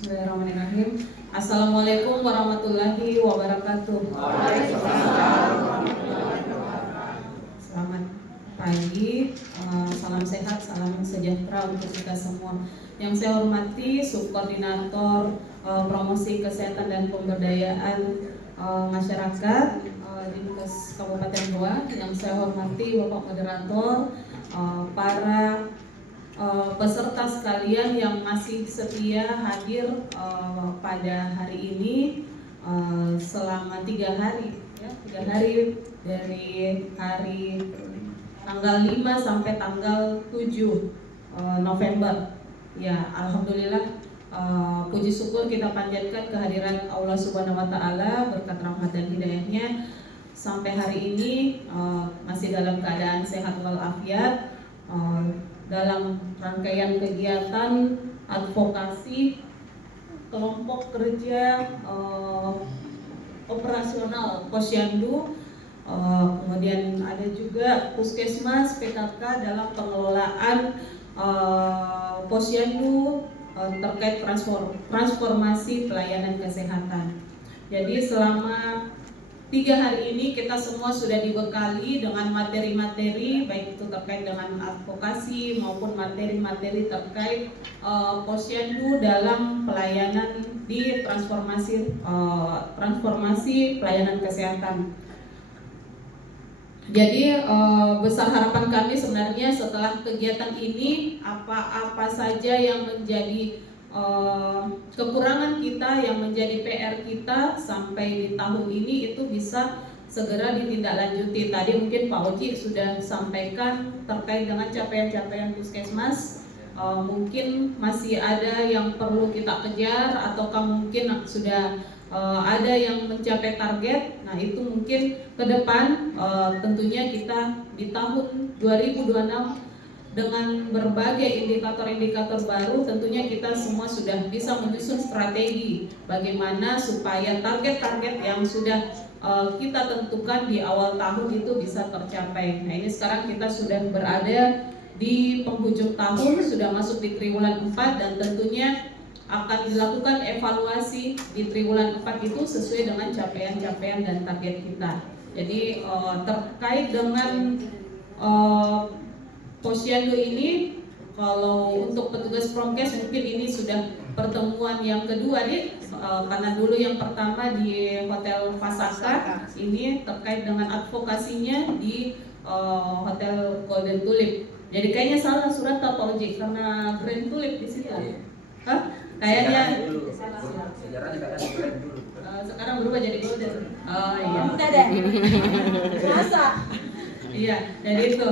Bismillahirrahmanirrahim. Assalamualaikum warahmatullahi wabarakatuh. Selamat pagi, salam sehat, salam sejahtera untuk kita semua. Yang saya hormati Subkoordinator Promosi Kesehatan dan Pemberdayaan Masyarakat Dinkes Kabupaten Goa. Yang saya hormati Bapak Moderator, para peserta sekalian yang masih setia hadir pada hari ini selama 3 hari ya, 3 hari dari hari tanggal 5 sampai tanggal 7 November ya. Alhamdulillah, puji syukur kita panjatkan kehadiran Allah Subhanahu wa Ta'ala, berkat rahmat dan hidayahnya sampai hari ini masih dalam keadaan sehat walafiat, dalam rangkaian kegiatan advokasi kelompok kerja operasional Posyandu, kemudian ada juga Puskesmas PKK dalam pengelolaan Posyandu terkait transformasi pelayanan kesehatan. Jadi selama 3 hari ini kita semua sudah dibekali dengan materi-materi, baik itu terkait dengan advokasi maupun materi-materi terkait Posyandu dalam pelayanan di transformasi pelayanan kesehatan. Jadi besar harapan kami sebenarnya setelah kegiatan ini, apa saja yang menjadi kekurangan kita, yang menjadi PR kita sampai di tahun ini itu bisa segera ditindaklanjuti. Tadi mungkin Pak Oji sudah sampaikan terkait dengan capaian-capaian Puskesmas. Mungkin masih ada yang perlu kita kejar, ataukah mungkin sudah ada yang mencapai target. Nah itu mungkin ke depan tentunya kita di tahun 2026 dengan berbagai indikator-indikator baru, tentunya kita semua sudah bisa menyusun strategi bagaimana supaya target-target yang sudah kita tentukan di awal tahun itu bisa tercapai. Nah ini sekarang kita sudah berada di penghujung tahun, sudah masuk di triwulan 4, dan tentunya akan dilakukan evaluasi di triwulan 4 itu sesuai dengan capaian-capaian dan target kita. Jadi terkait dengan Posyandu ini, kalau untuk petugas promkes mungkin ini sudah pertemuan yang kedua nih, karena dulu yang pertama di Hotel Fasaka, ini terkait dengan advokasinya di Hotel Golden Tulip. Jadi kayaknya salah surat Pak Oji karena Grand Tulip di situ. Hah? Kayaknya sekarang berubah jadi Golden. Oh iya. Udah deh. Masa? Iya, jadi itu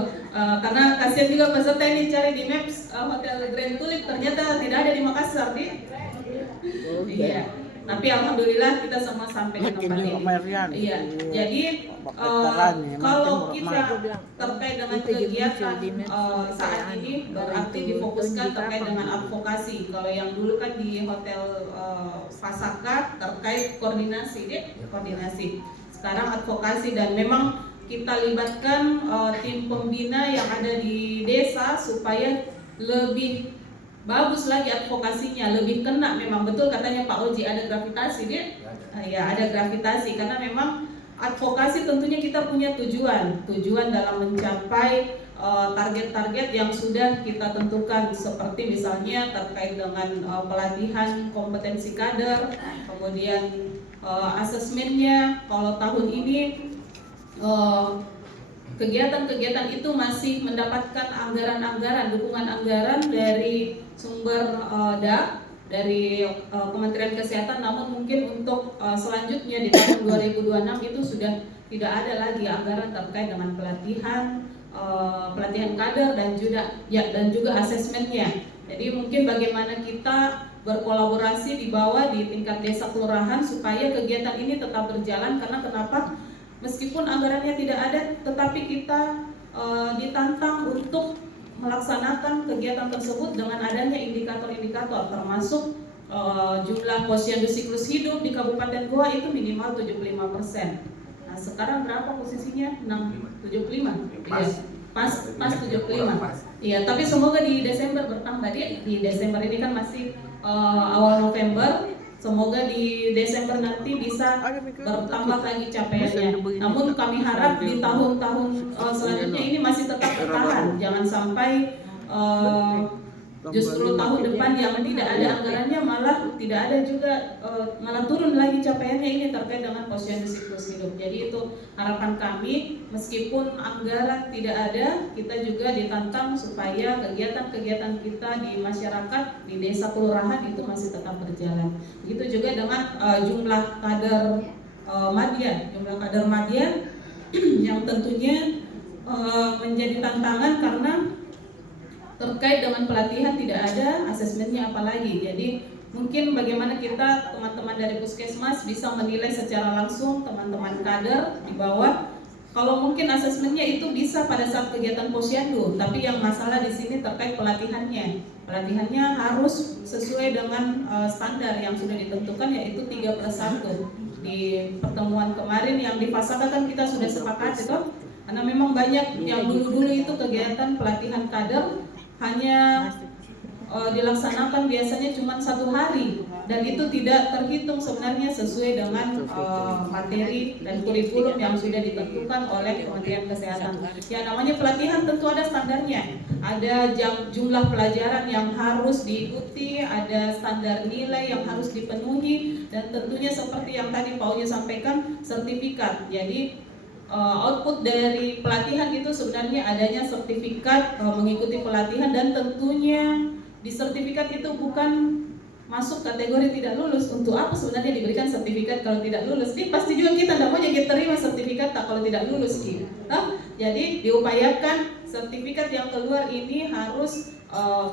karena kasihan juga peserta ini cari di Maps Hotel Grand Tulip, ternyata tidak ada di Makassar nih. Iya, tapi alhamdulillah kita semua sampai di tempat ini. Iya, jadi kalau kita terkait dengan kegiatan saat ini berarti difokuskan terkait dengan advokasi. Kalau yang dulu kan di Hotel Fasaka terkait koordinasi. Sekarang advokasi, dan memang kita libatkan tim pembina yang ada di desa supaya lebih bagus lagi advokasinya, lebih kena. Memang betul katanya Pak Oji, ada gravitasi dia. Ya, ada gravitasi karena memang advokasi tentunya kita punya tujuan dalam mencapai target-target yang sudah kita tentukan, seperti misalnya terkait dengan pelatihan kompetensi kader, kemudian asesmennya. Kalau tahun ini kegiatan-kegiatan itu masih mendapatkan dukungan anggaran dari sumber dari Kementerian Kesehatan, namun mungkin untuk selanjutnya di tahun 2026 itu sudah tidak ada lagi anggaran terkait dengan pelatihan kader dan juga asesmennya. Jadi mungkin bagaimana kita berkolaborasi di bawah di tingkat desa kelurahan supaya kegiatan ini tetap berjalan. Karena kenapa? Meskipun anggarannya tidak ada, tetapi kita ditantang untuk melaksanakan kegiatan tersebut dengan adanya indikator-indikator, termasuk jumlah posyandu siklus hidup di Kabupaten Goa itu minimal 75%. Nah sekarang berapa posisinya? 75. Pas 75. Iya, tapi semoga di Desember bertambah. Di Desember ini kan masih awal November. Semoga di Desember nanti bisa bertambah lagi capaiannya. Namun kami harap di tahun-tahun selanjutnya ini masih tetap bertahan. Jangan sampai justru tahun depan yang tidak ada anggarannya malah tidak ada juga, malah turun lagi capaiannya ini terkait dengan posyandu siklus hidup. Jadi itu harapan kami, meskipun anggaran tidak ada, kita juga ditantang supaya kegiatan-kegiatan kita di masyarakat, di desa kelurahan itu masih tetap berjalan. Begitu juga dengan jumlah kader madya yang tentunya menjadi tantangan karena terkait dengan pelatihan tidak ada, asesmennya apalagi. Jadi mungkin bagaimana kita teman-teman dari Puskesmas bisa menilai secara langsung teman-teman kader di bawah. Kalau mungkin asesmennya itu bisa pada saat kegiatan posyandu, tapi yang masalah di sini terkait pelatihannya. Pelatihannya harus sesuai dengan standar yang sudah ditentukan, yaitu 3+1. Di pertemuan kemarin yang di Pasaka kan kita sudah sepakat itu, karena memang banyak yang dulu-dulu itu kegiatan pelatihan kader hanya dilaksanakan biasanya cuma 1 hari, dan itu tidak terhitung sebenarnya sesuai dengan materi dan kurikulum yang sudah ditentukan oleh Kementerian Kesehatan. Ya, namanya pelatihan tentu ada standarnya, ada jumlah pelajaran yang harus diikuti, ada standar nilai yang harus dipenuhi, dan tentunya seperti yang tadi Pak Unya sampaikan, sertifikat. Jadi output dari pelatihan itu sebenarnya adanya sertifikat mengikuti pelatihan, dan tentunya di sertifikat itu bukan masuk kategori tidak lulus. Untuk apa sebenarnya diberikan sertifikat kalau tidak lulus? Ini pasti juga kita tidak mau jadi terima sertifikat tak kalau tidak lulus gitu. Jadi diupayakan sertifikat yang keluar ini harus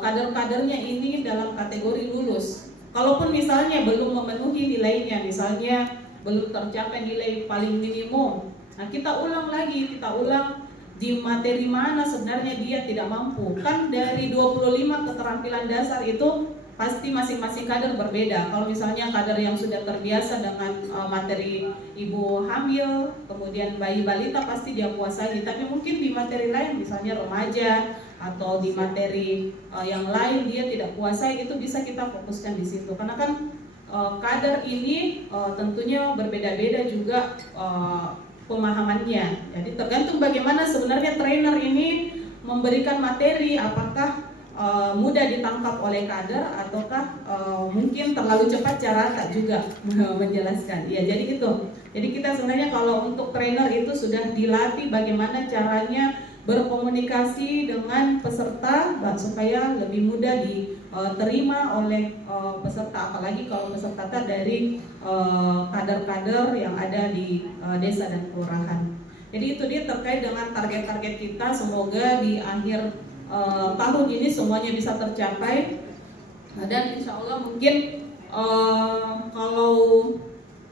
kader-kadernya ini dalam kategori lulus. Kalaupun misalnya belum memenuhi nilainya, misalnya belum tercapai nilai paling minimum, nah kita ulang di materi mana sebenarnya dia tidak mampu. Kan dari 25 keterampilan dasar itu pasti masing-masing kader berbeda. Kalau misalnya kader yang sudah terbiasa dengan materi ibu hamil, kemudian bayi balita pasti dia kuasai. Tapi mungkin di materi lain, misalnya remaja atau di materi yang lain dia tidak kuasai, itu bisa kita fokuskan di situ. Karena kan kader ini tentunya berbeda-beda juga pemahamannya. Jadi tergantung bagaimana sebenarnya trainer ini memberikan materi, apakah mudah ditangkap oleh kader ataukah mungkin terlalu cepat cara tak juga menjelaskan. Ya, jadi itu. Jadi kita sebenarnya kalau untuk trainer itu sudah dilatih bagaimana caranya berkomunikasi dengan peserta supaya lebih mudah diterima oleh peserta, apalagi kalau peserta dari kader-kader yang ada di desa dan kelurahan. Jadi itu dia terkait dengan target-target kita. Semoga di akhir tahun ini semuanya bisa tercapai, dan insya Allah mungkin kalau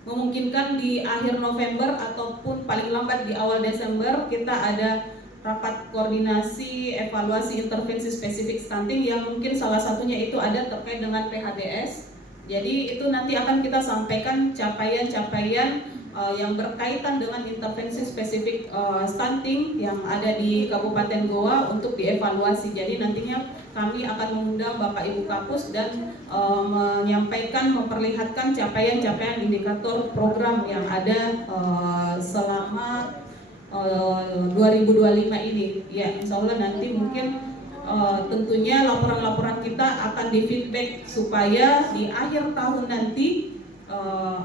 memungkinkan di akhir November ataupun paling lambat di awal Desember kita ada rapat koordinasi evaluasi intervensi spesifik stunting yang mungkin salah satunya itu ada terkait dengan PHBS. Jadi itu nanti akan kita sampaikan capaian-capaian yang berkaitan dengan intervensi spesifik stunting yang ada di Kabupaten Goa untuk dievaluasi. Jadi nantinya kami akan mengundang Bapak Ibu Kapus dan menyampaikan, memperlihatkan capaian-capaian indikator program yang ada selama 2025 ini. Ya, insya Allah nanti mungkin tentunya laporan-laporan kita akan di-feedback supaya di akhir tahun nanti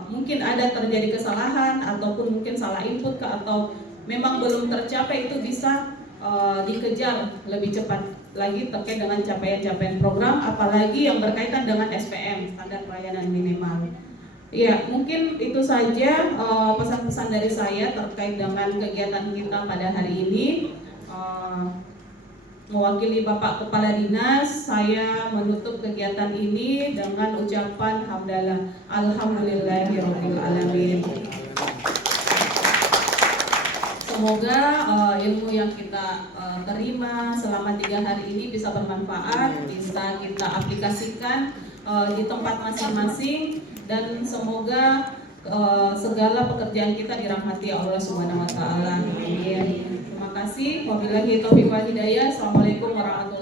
mungkin ada terjadi kesalahan ataupun mungkin salah input atau memang belum tercapai, itu bisa dikejar lebih cepat lagi terkait dengan capaian-capaian program, apalagi yang berkaitan dengan SPM, standar pelayanan minimal. Ya, mungkin itu saja pesan-pesan dari saya terkait dengan kegiatan kita pada hari ini. Mewakili Bapak Kepala Dinas, saya menutup kegiatan ini dengan ucapan hamdalah, alhamdulillahirabbil alamin. Semoga ilmu yang kita terima selama 3 hari ini bisa bermanfaat, bisa kita aplikasikan di tempat masing-masing, dan semoga segala pekerjaan kita dirahmati Allah Subhanahu wa taala. Amin. Terima kasih. Wabillahi taufiq wal hidayah. Assalamualaikum warahmatullahi wabarakatuh.